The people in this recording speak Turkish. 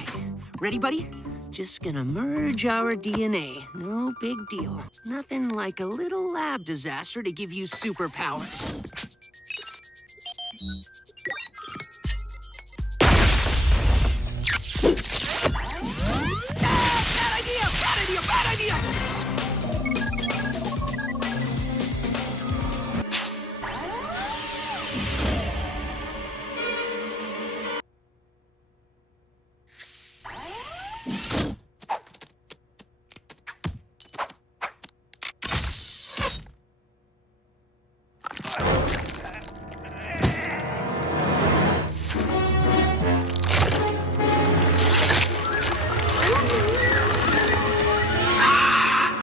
right. Ready, buddy? Just gonna merge our DNA. No big deal. Nothing like a little lab disaster to give you superpowers.